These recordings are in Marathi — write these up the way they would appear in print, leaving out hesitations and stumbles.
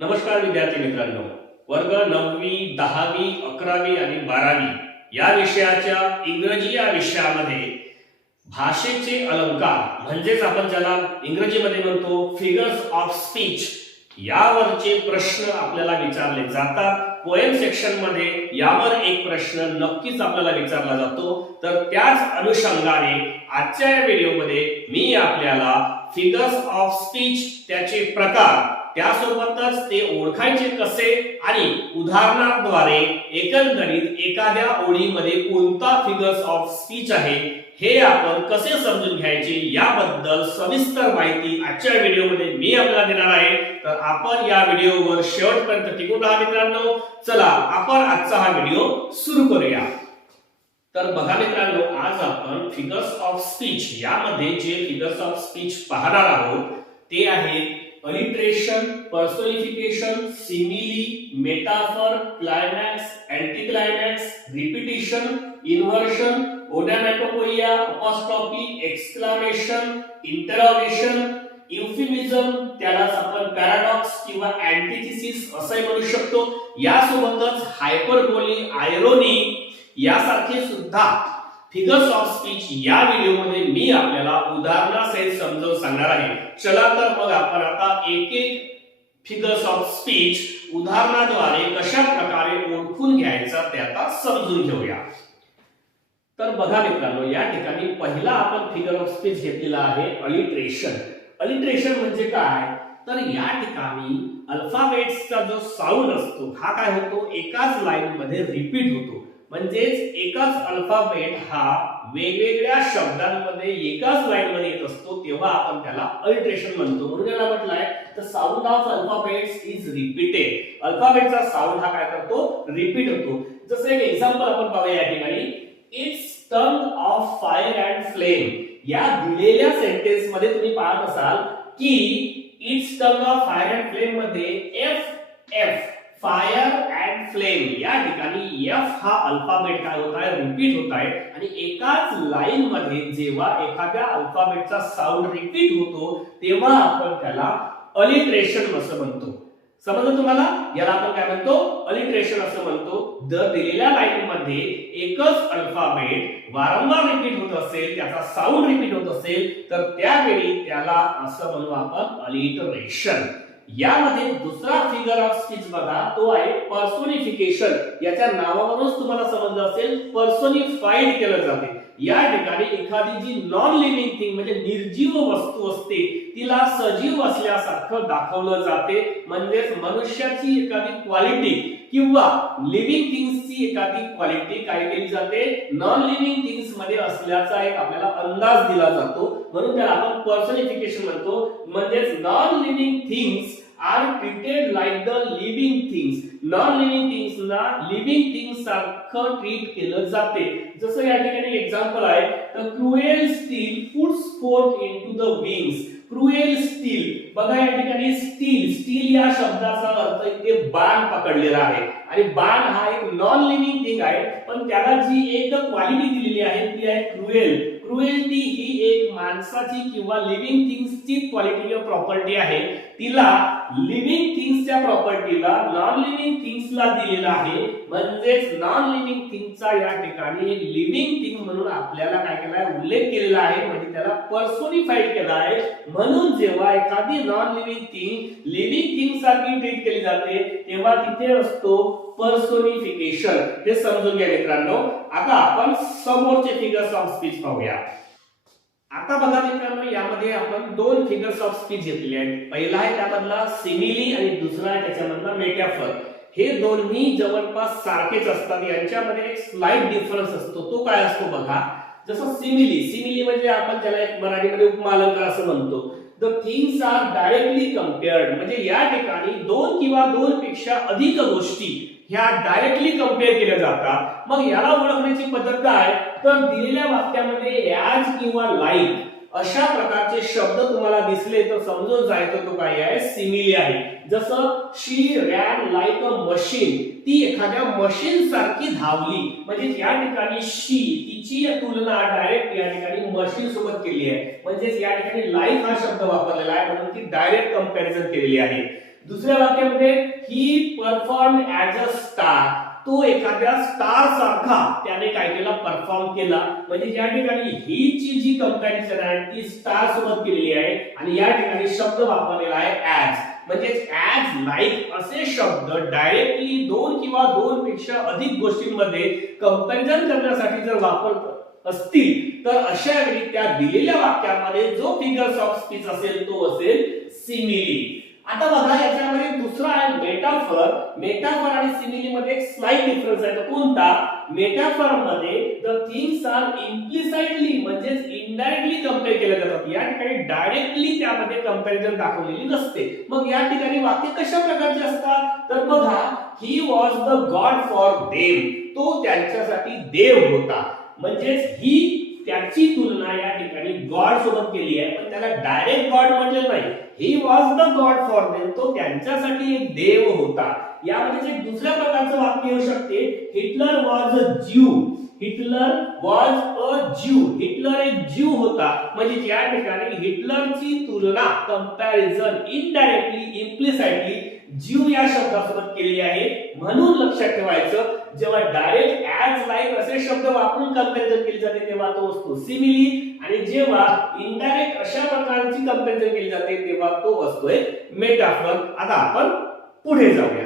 नमस्कार विद्यार्थी मित्रांनो. वर्ग 9वी 10वी 11वी आणि 12वी या विषयाच्या इंग्रजी या विषयामध्ये भाषेचे अलंकार म्हणजेच आपण ज्याला इंग्रजीमध्ये म्हणतो फिगर्स ऑफ स्पीच यावरचे प्रश्न आपल्याला विचारले जातात. पोएम सेक्शन मध्ये यावर एक प्रश्न नक्कीच आपल्याला विचारला जातो. तर त्याच अनुषंगाने आजच्या या व्हिडिओमध्ये मी आपल्याला फिगर्स ऑफ स्पीच त्याचे प्रकार त्यासोबतच ते ओळखायचे कसे आणि उदाहरणाद्वारे एकंदरीत एखाद्या ओळीमध्ये कोणता फिगर्स ऑफ स्पीच आहे हे आपण कसे समजून घ्यायचे याबद्दल सविस्तर माहिती आजच्या व्हिडिओमध्ये मी आपल्याला देणार आहे. तर आपण या व्हिडिओवर शेवटपर्यंत टिकून राहा मित्रांनो. चला आपण आजचा हा व्हिडिओ सुरू करूया. तर बघा मित्रांनो, आज आपण फिगर्स ऑफ स्पीच यामध्ये जे फिगर्स ऑफ स्पीच पाहणार आहोत ते आहेत alliteration, personification, simile, metaphor, climax, anticlimax, repetition, inversion, onomatopoeia, apostrophe, exclamation, interrogation, euphemism, त्यालाच आपण पॅराडॉक्स किंवा अँटिथिसिस असंही म्हणू शकतो. यासोबतच हायपरबोली, आयरोनी यासारखे सुद्धा फिगर्स ऑफ स्पीच या व्हिडिओमध्ये मी आपल्याला उदाहरणासहित समजावून सांगणार आहे. चला तर मग आपण आता एक एक फिगर्स ऑफ स्पीच उदाहरणाद्वारे कशा प्रकारे ओळखून घ्यायचा ते आता समजून घेऊया. तर बघा मित्रांनो, या ठिकाणी पहिला आपण फिगर ऑफ स्पीच घेतलेला आहे अलिट्रेशन. अलिट्रेशन म्हणजे काय? तर या ठिकाणी अल्फाबेट्सचा जो साऊंड असतो हा काय होतो, एकाच लाईन मध्ये रिपीट होतो. म्हणजेच एकाच अल्फाबेट हा वेगवेगळ्या शब्दांमध्ये एकाच लाईन मध्ये येत असतो तेव्हा आपण त्याला अलिट्रेशन म्हणतो. म्हणून याला म्हटलंय the sound of alphabets is repeated. अल्फाबेटचा साऊंड हा काय करतो, रिपीट होतो. जसं एक एक्झाम्पल आपण पाहूया या ठिकाणी, it's tongue of fire and flame. या दिलेल्या सेंटेन्स मध्ये तुम्ही पाहत असाल की it's tongue of fire and flame मध्ये F F fire and flame या ठिकाणी एफ हा अल्फाबेट काय होत आहे, रिपीट होत आहे. आणि एकाच लाईन मध्ये जेव्हा एखाद्या अल्फाबेटचा साऊंड रिपीट होतो तेव्हा आपण त्याला अलिट्रेशन असं म्हणतो. समजलं तुम्हाला? याला आपण काय म्हणतो, अलिट्रेशन असं म्हणतो. जर दिलेल्या लाईन मध्ये एकच अल्फाबेट वारंवार रिपीट होत असेल, त्याचा साऊंड रिपीट होत असेल तर त्यावेळी त्याला असं म्हणू आपण अलिटरेशन. यामध्ये दुसरा फिगर ऑफ स्पीच बघा, तो आहे पर्सोनिफिकेशन. याच्या नावावरूनच तुम्हाला समजलं असेल, पर्सोनिफाईड केलं जाते. या ठिकाणी एखादी जी नॉन लिव्हिंग थिंग म्हणजे निर्जीव वस्तू असते तिला सजीव असल्यासारखं दाखवलं जाते. म्हणजेच मनुष्याची एखादी क्वालिटी किंवा लिव्हिंग थिंग्सची एखादी क्वालिटी काय केली जाते, नॉन लिव्हिंग थिंग्स मध्ये असल्याचा एक आपल्याला अंदाज दिला जातो. म्हणून त्याला आपण पर्सोनिफिकेशन म्हणतो. म्हणजेच non living things are treated like the living things. Non living things ना लिव्हिंग थिंग्स सारखं ट्रीट केलं जाते. जसं या ठिकाणी एक्झाम्पल आहे, the cruel steel puts forth into the wings. Cruel steel बघा, या ठिकाणी स्टील स्टील या शब्दाचा अर्थ इथे बाण पकडलेला आहे. आणि बाण हा एक नॉन लिव्हिंग थिंग आहे, पण त्याला जी एक क्वालिटी दिलेली आहे ती आहे क्रुएल. क्रुएल्टी ही एक माणसाची किंवा लिव्हिंग थिंग्सची क्वालिटी किंवा प्रॉपर्टी आहे. तिला लिव्हिंग थिंग्सच्या प्रॉपर्टीला नॉन लिव्हिंग थिंग्सला दिलेला आहे. म्हणजेच नॉन लिव्हिंग थिंगचा या ठिकाणी लिव्हिंग थिंग म्हणून आपल्याला काय केलाय, उल्लेख केलेला आहे. म्हणजे त्याला पर्सोनिफाईड केला आहे. म्हणून जेव्हा एखादी non living thing living thing सारखी ट्रीट केली जाते तेव्हा तिथे असतो पर्सोनिफिकेशन. हे समजून घ्या मित्रांनो. आता आपण समोरचे फिगर्स ऑफ स्पीच पाहूया. आता बघा मित्रांनो, यामध्ये आपण दोन फिगर्स ऑफ स्पीच घेतलेले आहेत. पहिला आहे त्यामधला सिमिली आणि दुसरा आहे त्याच्यामधला मेटाफर. हे दोन्ही जवळपास सारखेच असतात. यांच्यामध्ये एक स्लाइट डिफरन्स असतो. तो काय असतो बघा. जसं सिमिली, सिमिली म्हणजे आपण त्याला एक मराठीमध्ये उपमा अलंकार असं म्हणतो. The things are directly compared. म्हणजे या ठिकाणी दोन किंवा दोन पेक्षा अधिक गोष्टी ह्या डायरेक्टली कंपेअर केल्या जातात. मग याला ओळखण्याची पद्धत काय, तर दिलेल्या वाक्यामध्ये ॲज किंवा लाईक अशा प्रकारचे शब्द तुम्हाला दिसले तर समजून जायचं तो काय आहे, सिमिली आहे. जसं शी रॅन लाईक अ मशीन, ती एखाद्या मशीन सारखी धावली. म्हणजे या ठिकाणी शी तिची तुलना डायरेक्ट या ठिकाणी मशीन सोबत केली आहे. म्हणजे या ठिकाणी लाईक हा शब्द वापरलेला आहे म्हणून ती डायरेक्ट कंपॅरिझन केलेली आहे. दुसऱ्या वाक्यामध्ये ही परफॉर्म ऍज अ स्टार, तो एखाद्या स्टार सारखा त्याने काय केला, परफॉर्म केला. म्हणजे या ठिकाणी ही जी कंपॅरिझन आहे ती स्टार सोबत केलेली आहे आणि या ठिकाणी शब्द वापरलेला आहे ऍज. म्हणजे ऍज लाईक असे शब्द डायरेक्टली दोन किंवा दोन पेक्षा अधिक गोष्टींमध्ये कंपॅरिझन करण्यासाठी जर वापरत असतील तर अशा वेळी त्या दिलेल्या वाक्यामध्ये जो फिगर्स ऑफ स्पीच असेल तो असेल सिमिली. आता बघा याच्यामध्ये दुसरा आहे मेटाफर. मेटाफर आणि सिमिली मध्ये एक स्लाइट डिफरन्स आहे. तो कोणता? मेटाफर मध्ये द थिंग्स आर इम्प्लिसाइटली म्हणजे इनडायरेक्टली कंपेअर केल्या जातात. या ठिकाणी डायरेक्टली त्यामध्ये कंपॅरिझन दाखवलेली नसते. मग या ठिकाणी वाक्य कशा प्रकारचे असतात? तर बघा, he was the God for them, तो त्यांच्यासाठी देव होता. म्हणजेच ही त्याची तुलना या ठिकाणी गॉड सोबत केली आहे, पण त्याला डायरेक्ट गॉड म्हटले नाही. He was the God for them, तो त्यांच्यासाठी एक देव होता. यामध्ये एक दुसऱ्या प्रकारचं वाक्य येऊ शकते, Hitler was a Jew. Hitler was a Jew, Hitler एक ज्यू होता. म्हणजे या ठिकाणी हिटलरची तुलना कंपॅरिझन इनडायरेक्टली इम्प्लिसाइटली ज्यू या शब्दासोबत केलेली आहे. म्हणून लक्षात ठेवायचं, जेव्हा डायरेक्ट ऍज लाईक असे शब्द वापरून कंपॅरिझन केली जाते तेव्हा तो असतो सिमिली, आणि जेव्हा इनडायरेक्ट अशा प्रकारची कंपॅरिझन केली जाते तेव्हा तो असतोय मेटाफर. आता आपण पुढे जाऊया.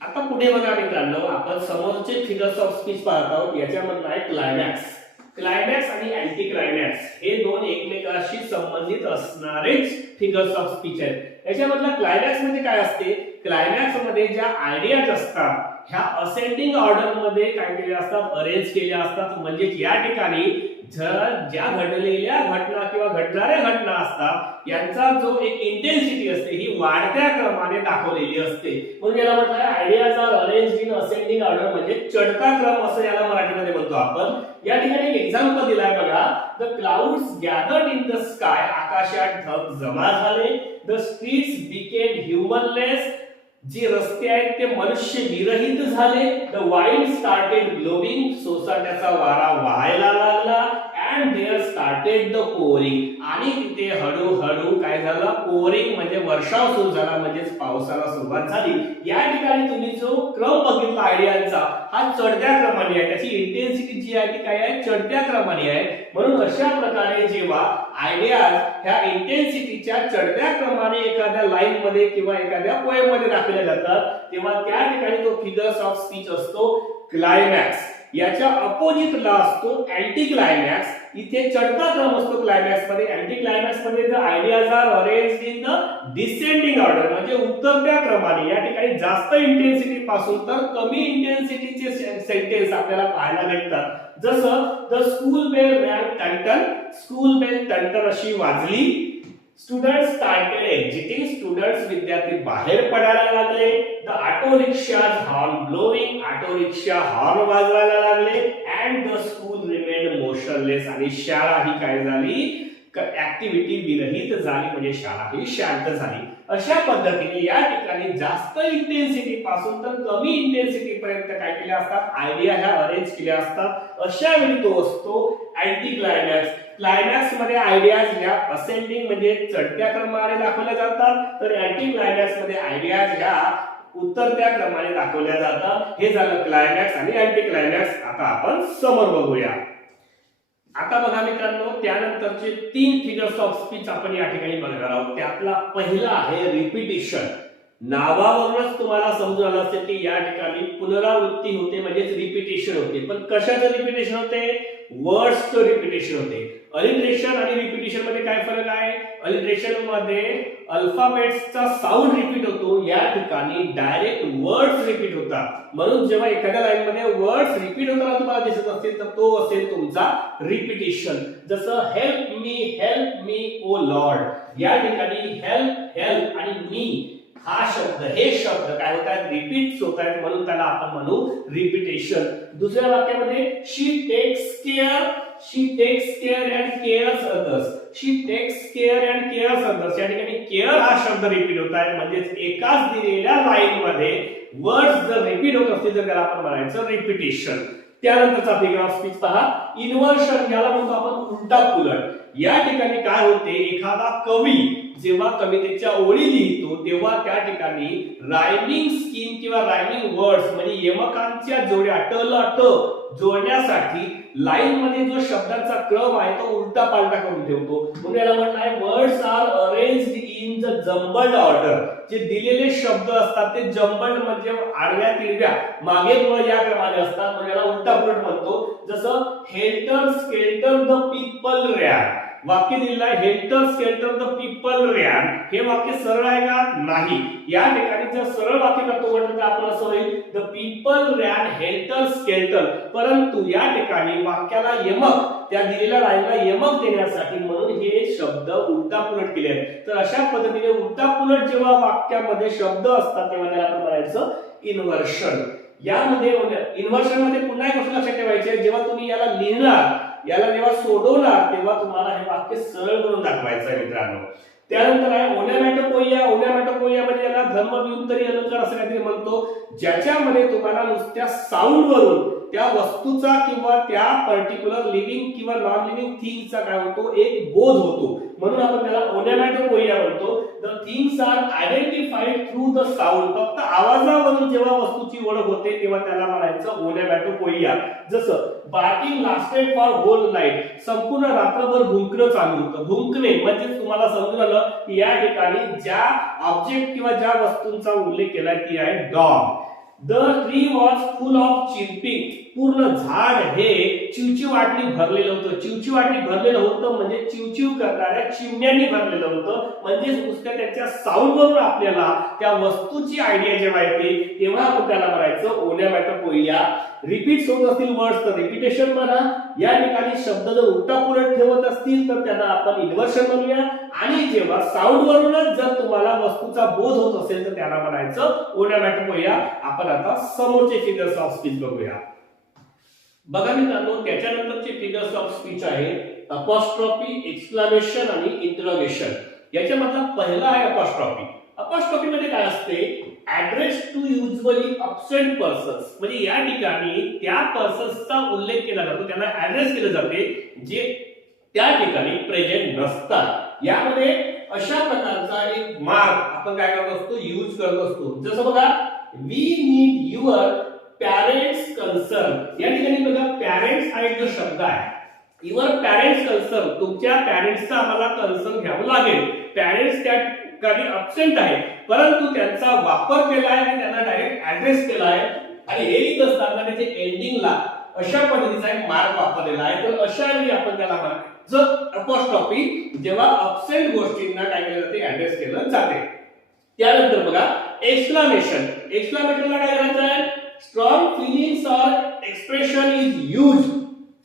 आता पुढे बघा मित्रांनो, आपण समोरचे फिगर्स ऑफ स्पीच पाहत आहोत. याच्यामधला आहे क्लायमॅक्स. क्लायमॅक्स आणि अँटी क्लायमॅक्स हे दोन एकमेकांशी संबंधित असणारेच फिगर्स ऑफ स्पीच आहेत. याच्यामधला क्लायमॅक्स मध्ये काय असते? क्लायमॅक्स मध्ये ज्या आयडियाज असतात ह्या असेंडिंग ऑर्डर मध्ये काय केल्या असतात, अरेंज केल्या असतात. म्हणजे या ठिकाणी ज्या घडलेल्या घटना किंवा घडणाऱ्या घटना असतात यांचा जो एक इंटेन्सिटी असते ही वाढत्या क्रमाने दाखवलेली असते. म्हणून याला म्हटलं ideas are arranged in ascending order, म्हणजे चढता क्रम असं याला मराठीमध्ये म्हणतो आपण. या ठिकाणी एक एक्झाम्पल दिलाय बघा, the clouds gathered in the sky, आकाशात ढग जमा झाले. द स्ट्रीट्स बिकेम ह्युमनलेस, जे रस्ते आहेत ते मनुष्य विरहित झाले. द वाइंड स्टार्टेड ब्लोविंग, सोसाट्याचा वारा वाहायला लागला. And there started the pouring, आणि तिथे हळूहळू काय झालं, पोरिंग म्हणजे वर्षाव सुरू झाला, म्हणजेच पावसाला सुरुवात झाली. या ठिकाणी तुम्ही जो क्रम बघितला आयडियाचा हा चढत्या क्रमाने आहे, त्याची इंटेन्सिटी जी आहे ती काय आहे, चढत्या क्रमाने आहे. म्हणून अशा प्रकारे जेव्हा आयडियाज ह्या इंटेन्सिटीच्या चढत्या क्रमाने एखाद्या लाईन मध्ये किंवा एखाद्या पोएम मध्ये दाखवल्या जातात तेव्हा त्या ठिकाणी तो फिगर्स ऑफ स्पीच असतो क्लायमॅक्स. याच्या अपोजिटला असतो अँटी क्लायमॅक्स. इथे चढता क्रम असतो क्लायमॅक्स मध्ये. अँटी क्लायमॅक्स मध्ये the ideas are arranged in the descending order, म्हणजे उतरत्या क्रमाने. या ठिकाणी जास्त इंटेन्सिटी पासून तर कमी इंटेन्सिटीचे सेंटेन्स आपल्याला पाहायला भेटतात. जसं द स्कूल बेल रॅंग टन, स्कूल बेल टन अशी वाजली. स्टुडंट्स स्टार्टेड एक्झिटिंग, स्टुडंट्स विद्यार्थी बाहेर पडायला लागले. The auto रिक्षाज horn blowing, auto rickshaw horn वाजवायला लागले. And the school remained motionless, आणि शाळा ही काय झाली, ऍक्टिव्हिटी विरहित झाली, म्हणजे शाळा ही शांत झाली. अशा पद्धतीने या ठिकाणी जास्त इंटेन्सिटी पासून तर कमी इंटेन्सिटी पर्यंत काय केल्या असतात, आयडिया ह्या अरेंज केल्या असतात. अशा वेळी तो असतो अँटी क्लायमॅक्स. क्लायमॅक्स मध्ये आयडियाज ह्या असेंडिंग म्हणजे चढत्या क्रमाने दाखवल्या जातात, तर अँटी क्लायमॅक्स मध्ये आयडियाज ह्या उतरत्या क्रमाने दाखवल्या जातात. हे झालं क्लायमॅक्स आणि अँटी क्लायमॅक्स. आता आपण समोर बघूया. आता बघा मित्रांनो, त्यानंतरचे 3 फिगर्स ऑफ स्पीच आपण या ठिकाणी बघणार आहोत. त्यातला पहिला आहे रिपिटिशन. नावावरूनच तुम्हाला समजून आलं असेल की या ठिकाणी पुनरावृत्ती होते, म्हणजे रिपिटेशन होते. पण कशाचं रिपिटेशन होते? वर्ड्सचं रिपिटेशन होते. अलिट्रेशन आणि रिपिटेशन मध्ये काय फरक आहे? अलिट्रेशन मध्ये अल्फाबेट्सचा साऊंड रिपीट होतो, या ठिकाणी डायरेक्ट वर्ड्स रिपीट होतात. म्हणून जेव्हा एखाद्या लाईन मध्ये वर्ड्स रिपीट होताना तुम्हाला दिसत असतील तर तो असेल तुमचा रिपिटेशन. जसं हेल्प मी ओ लॉर्ड, या ठिकाणी हेल्प आणि मी हा शब्द, हे शब्द काय होतात, रिपीट होत आहेत, म्हणून त्याला आपण म्हणू रिपिटेशन. दुसऱ्या वाक्यामध्ये she takes care and cares others, she takes care and cares others. या ठिकाणी केअर हा शब्द रिपीट होत आहे, म्हणजेच एकाच दिलेल्या लाईन मध्ये वर्ड्स जर रिपीट होत असतील तर त्याला आपण म्हणायचं रिपिटेशन. त्यानंतरचा फिगर ऑफ स्पीच पहा, इन्व्हर्शन, याला म्हणतो आपण उलटा पुलट. या ठिकाणी काय होते, एखादा कवी जेव्हा कवितेच्या ओळी लिहितो तेव्हा त्या ठिकाणी रायमिंग स्कीम किंवा रायमिंग वर्ड्स म्हणजे यमकांच्या जोड्या ट ल ट जोडण्यासाठी लाईन मध्ये जो शब्दांचा क्रम आहे तो उलटा पालटा करून ठेवतो, म्हणून याला म्हटलं आहे words are arranged in the jumbled order. जे दिलेले शब्द असतात ते जम्बल्ड म्हणजे आडव्या तिडव्या मागे पुढे या क्रमाने असतात, म्हणून याला उलटा पुलट म्हणतो. जसं helter skeletal the people ran, वाक्य दिलेलं आहे helter skeletal the people ran, हे वाक्य सरळ आहे का, नाही. या ठिकाणी जर सरळ वाक्य करतो म्हटलं तर आपण असं होईल the people ran helter skeletal, परंतु या ठिकाणी वाक्याला यमक, त्या दिलेल्या लाईनला यमक देण्यासाठी म्हणून हे शब्द उलटा पुलट केले आहेत. तर अशा पद्धतीने उलटा पुलट जेव्हा वाक्यामध्ये शब्द असतात तेव्हा त्याला आपण म्हणायचं इन्व्हर्शन. यामध्ये इन्व्हर्शन मध्ये पुन्हा एक गोष्ट लक्षात ठेवायची आहे, जेव्हा तुम्ही याला लिहिणार, याला जेव्हा सोडवणार तेव्हा तुम्हाला हे वाक्य सरळ करून दाखवायचं आहे मित्रांनो. त्यानंतर आहे ओनॅमॅटोपोइया. ओनॅमॅटोपोइया म्हणजे याला धर्मव्युत्तरी अलंकार असं काहीतरी म्हणतो, ज्याच्यामध्ये तुम्हाला नुसत्या साऊंड वरून त्या वस्तूचा किंवा त्या पर्टिक्युलर लिव्हिंग किंवा नॉन लिव्हिंग थिंगचा काय होतो, एक बोध होतो, म्हणून आपण त्याला ओनॅमॅटोपोइया म्हणतो. The things are identified through the sound, फक्त आवाजावरून जेव्हा वस्तूची ओळख होते तेव्हा त्याला म्हणायचं ओनॅमॅटोपोइया. जसं barking lasted for whole night, संपूर्ण रात्रभर भुंकणं चालू होतं. भुंकणे म्हणजे तुम्हाला समजून आलं की या ठिकाणी ज्या ऑब्जेक्ट किंवा ज्या वस्तूंचा उल्लेख केलाय ती आहे dog. The tree was full of chirping, पूर्ण झाड हे चिवचिवाटनी भरलेलं होतं. चिवचिवाटनी भरलेलं होतं म्हणजे चिवचिव करणाऱ्या चिमण्यांनी भरलेलं होतं, म्हणजे नुसत्या त्याच्या साऊंड वरून आपल्याला त्या वस्तूची आयडिया जेव्हा येते तेव्हा आपण त्याला म्हणायचं ओनॅमॅटोपोइया. रिपीट होत असतील वर्ड्स तर रिपीटेशन म्हणा. या ठिकाणी शब्द जर उलटा पुलट ठेवत असतील तर त्यांना आपण इन्व्हर्शन म्हणूया, आणि जेव्हा साऊंड वरूनच जर तुम्हाला वस्तूचा बोध होत असेल तर त्याला म्हणायचं ओनॅमॅटोपोइया. आपण आता समोरचे फिगर्स ऑफ स्पीच बघूया. बघा मित्रांनो, त्याच्यानंतरचे फिगर्स ऑफ स्पीच आहे अपॉस्ट्रॉफी, एक्सक्लामेशन आणि इंटरोगेशन. याच्यामधला पहिला आहे अपॉस्ट्रॉफी. अपॉस्ट्रॉफी मध्ये काय असते, address to usually absent persons, म्हणजे या ठिकाणी त्या पर्सन्सचा उल्लेख केला जातो, त्यांना ऍड्रेस केले जाते जे त्या ठिकाणी प्रेझेंट नसतात. यामध्ये अशा प्रकारचा एक मार्क आपण काय करत असतो, यूज करत असतो. जसं बघा, we need your parents concern. या ठिकाणी बघा पॅरेंट्स हा एक जो शब्द आहे, युअर पॅरेंट्स कन्सर्न, तुमच्या पॅरेंट्सचा आम्हाला कन्सर्न घ्यावं लागेल. पॅरेंट्स त्या ठिकाणी अब्सेंट आहे, परंतु त्यांचा वापर केला आहे आणि त्यांना डायरेक्ट ऍड्रेस केला आहे, आणि हे लिहित असताना त्याच्या एंडिंगला अशा पद्धतीचा एक मार्क वापरलेला आहे. तर अशा वेळी आपण त्याला म्हणायचं अपॉस्ट्रॉफी, जेव्हा अब्सेंट गोष्टींना काय केलं जाते, ऍड्रेस केलं जाते. त्यानंतर बघा एक्सक्लामेशन. एक्सक्लामेशनला काय करायचं आहे, strong feelings or expression is use.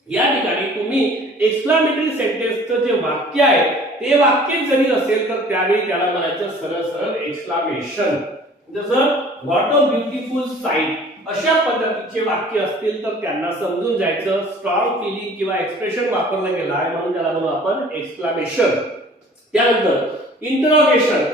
या ठिकाणी तुम्ही एक्सक्लामेटरी सेंटेन्सचं जे वाक्य आहे ते वाक्य जरी असेल तर त्यावेळी त्याला म्हणायचं सरळ सरळ एक्सक्लामेशन. जसं व्हॉट अ ब्युटिफुल साइट, अशा पद्धतीचे वाक्य असतील तर त्यांना समजून जायचं स्ट्रॉंग फिलिंग किंवा एक्सप्रेशन वापरलं गेलं आहे म्हणून त्याला म्हणू आपण एक्सक्लामेशन. त्यानंतर interrogation.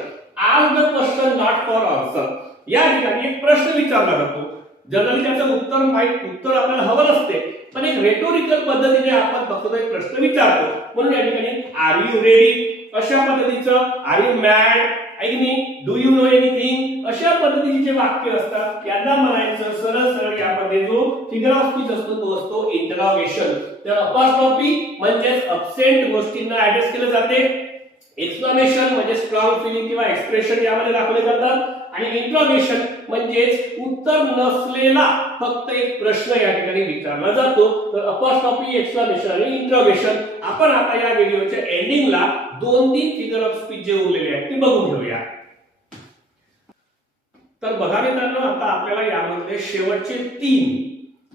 Ask the question not for answer. या ठिकाणी एक प्रश्न विचारला जातो, जनरली त्याचं उत्तर आपल्याला हवं असते, पण एक रेटोरिकल पद्धतीने आपण फक्त एक प्रश्न विचारतो. म्हणून या ठिकाणी आर यू रेडी, अशा पद्धतीचं are you mad, do you know anything, अशा पद्धतीचे जे वाक्य असतात यांना म्हणायचं सरळ सरळ. यामध्ये जो फिगर ऑफ स्पीच असतो तो असतो इंटरोगेशन. तर अपॉस्ट्रॉफी म्हणजे अब्सेंट गोष्टींना ऍड्रेस केले जाते, एक्सक्लामेशन म्हणजे स्ट्रॉंग फिलिंग किंवा एक्सप्रेशन यामध्ये दाखवले जातात, आणि इंट्रोगेशन म्हणजे उत्तर नसलेला फक्त एक प्रश्न या ठिकाणी विचारला जातो. तर अपॉस्ट्रॉफी, एक्सक्लामेशन आणि इंट्रोगेशन. आपण आता या व्हिडिओच्या एंडिंगला 2-3 फिगर ऑफ स्पीच जे उरलेले आहेत ते बघून घेऊया. तर बघा मित्रांनो, आता आपल्याला यामध्ये शेवटचे 3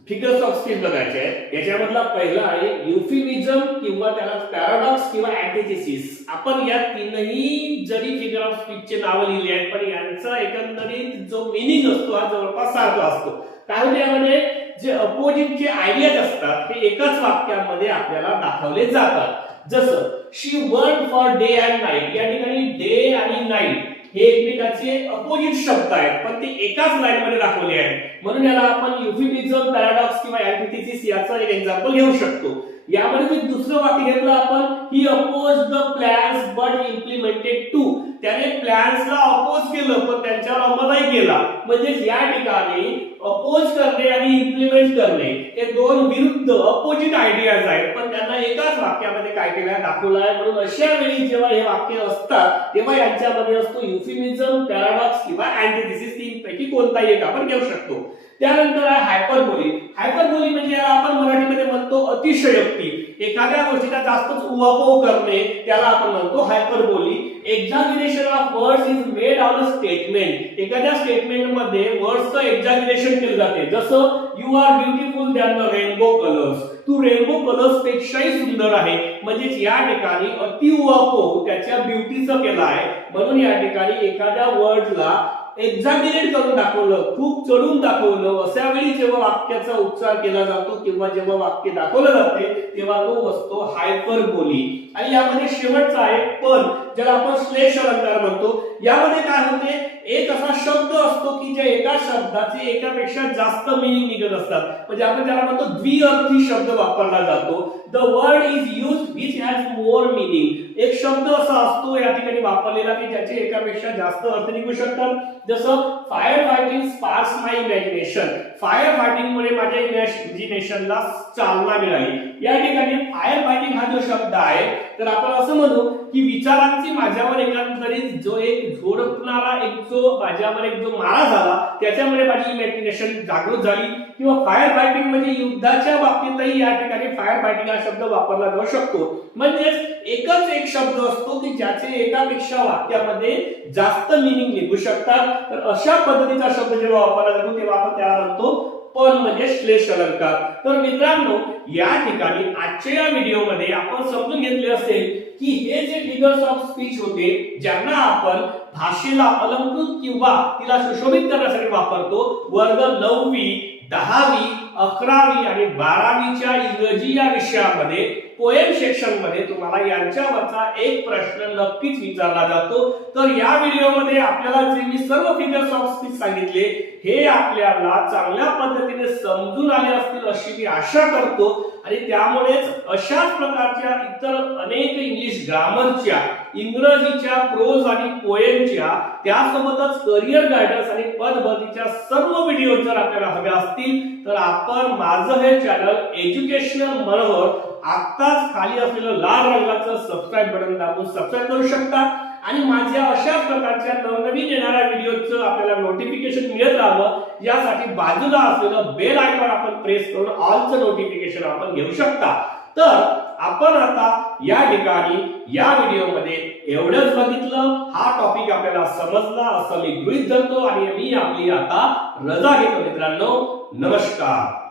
फिगर्स ऑफ स्पीच बघायचे आहेत. याच्यामधला पहिला आहे युफिमिझम किंवा त्याला पॅराडॉक्स किंवा अँटिथेसिस. आपण या 3ही जरी फिगर ऑफ स्पीचचे नाव लिहिली आहेत पण यांचा एकंदरीत जो मीनिंग असतो हा जवळपास सारखा असतो. कारण यामध्ये जे अपोजिटचे आयडियाज असतात हे एकाच वाक्यामध्ये आपल्याला दाखवले जातात. जसं she work for day and night. या ठिकाणी डे आणि नाईट हे एकमेकांचे अपोजिट शब्द आहेत पण ते एकाच लाईन मध्ये दाखवले आहेत, म्हणून याला आपण युफिमिझम, पॅराडॉक्स किंवा अँटिथेसिस याचा एक एक्झाम्पल घेऊ शकतो. यामध्ये जे दुसरं वाक्य घेतलं आपण, he oppose the plans but implemented to, त्याने प्लॅन्सला अपोज केलं पण त्यांच्यावर अंमल नाही केला. म्हणजे या ठिकाणी अपोज करणे आणि इम्प्लिमेंट करणे हे दोन विरुद्ध अपोजिट आयडियाज आहेत, पण त्यांना एकाच वाक्यामध्ये काय केलं दाखवलं आहे. म्हणून अशा वेळी जेव्हा हे वाक्य असतात तेव्हा यांच्यामध्ये असतो युफिमिझम, पॅराडॉक्स किंवा अँटिथिसिस, तीनपैकी कोणताही एक आपण घेऊ शकतो. त्यानंतर आहे हायपरबोली. हायपरबोली म्हणजे याला आपण मराठीमध्ये म्हणतो अतिशयोक्ती. एखाद्या गोष्टीचा जास्तच उहापोह करणे त्याला आपण म्हणतो hyperbole. Exaggeration of words is made on a statement. एखाद्या स्टेटमेंट मध्ये वर्ड्सचं एक्झॅजरेशन केलं जाते. जसं you are beautiful than the rainbow colours. तू रेनबो कलर्स पेक्षाही सुंदर आहे. म्हणजेच या ठिकाणी अति उहापोह त्याच्या ब्युटीचं केला आहे. म्हणून या ठिकाणी एखाद्या वर्डला एक्झॅजरेट करून दाखवलं, खूप चढून दाखवलं, अशा वेळी जेव्हा वाक्याचा उच्चार केला जातो किंवा जेव्हा वाक्य दाखवलं जाते तेव्हा तो असतो हायपरबोली. आणि यामध्ये शेवटचा आहे पण, ज्याला आपण श्लेष अलंकार म्हणतो. यामध्ये काय होते, एक असा शब्द असतो की ज्या एका शब्दाचे एकापेक्षा जास्त मिनिंग निघत असतात. म्हणजे आपण त्याला म्हणतो द्विअर्थी शब्द वापरला जातो. The word is used which has more meaning. एक शब्द असा असतो या ठिकाणी वापरलेला की ज्याचे एकापेक्षा जास्त अर्थ निघू शकतात. जसं फायर फायटिंग स्पार्क्स माय इमॅजिनेशन. फायर फायटिंग मुळे माझ्या इमॅजिनेशनला चालना मिळाली. या ठिकाणी फायर फायटिंग हा जो शब्द आहे तर आपण असं म्हणू की विचारांची माझ्यावर एकंदरीत जो एक झोडपणारा माझ्यावर एक जो मारा झाला त्याच्यामुळे माझी इमॅजिनेशन जागृत झाली. किंवा फायर फायटिंग म्हणजे युद्धाच्या बाबतीतही या ठिकाणी फायर फायटिंग हा शब्द वापरला जाऊ शकतो. म्हणजेच एकच एक शब्द असतो की ज्याचे एकापेक्षा वाक्यामध्ये जास्त मिनिंग निघू शकतात. तर अशा पद्धतीचा शब्द जेव्हा वापरला जातो तेव्हा आपण त्याला म्हणतो पण, म्हणजे श्लेष अलंकार. तर मित्रांनो, या ठिकाणी आजच्या या व्हिडिओमध्ये आपण समजून घेतले असेल की हे जे फिगर्स ऑफ स्पीच होते ज्यांना आपण भाषेला अलंकृत किंवा तिला सुशोभित करण्यासाठी वापरतो, वर्ग 9वी, 10वी, 11वी आणि 12वीच्या इंग्रजी या विषयामध्ये पोएम सेक्शन मध्ये तुम्हाला यांच्यावरचा एक प्रश्न नक्कीच विचारला जातो. तर या व्हिडिओमध्ये आपल्याला जे मी सर्व फिगर्स ऑफ स्पीच सांगितले हे आपल्याला चांगल्या पद्धतीने समजून आले असतील अशी मी आशा करतो. आणि त्यामुळेच अशाच प्रकारच्या इतर अनेक इंग्लिश ग्रामरच्या, इंग्रजीच्या प्रोज आणि पोएमच्या, त्यासोबतच करिअर गायडन्स आणि पदभरतीच्या सर्व व्हिडिओ जर आपल्याला हवे असतील तर आपण माझं हे चॅनल एज्युकेशनल मनोहर आत्ताच खाली असलेलं लाल रंगाचं सबस्क्राइब बटन दाबून सबस्क्राइब करू शकता. आणि माझ्या अशाच प्रकारच्या नवनवीन येणाऱ्या व्हिडिओचं आपल्याला नोटिफिकेशन मिळत राहावं यासाठी बाजूला असलेलं बेल आयकॉन आपण प्रेस करून ऑलचं नोटिफिकेशन आपण घेऊ शकता. तर आपण आता या ठिकाणी या व्हिडिओमध्ये एवढंच बघितलं. हा टॉपिक आपल्याला समजला असं मी गृहीत धरतो आणि मी आपली आता रजा घेतो. मित्रांनो, नमस्कार.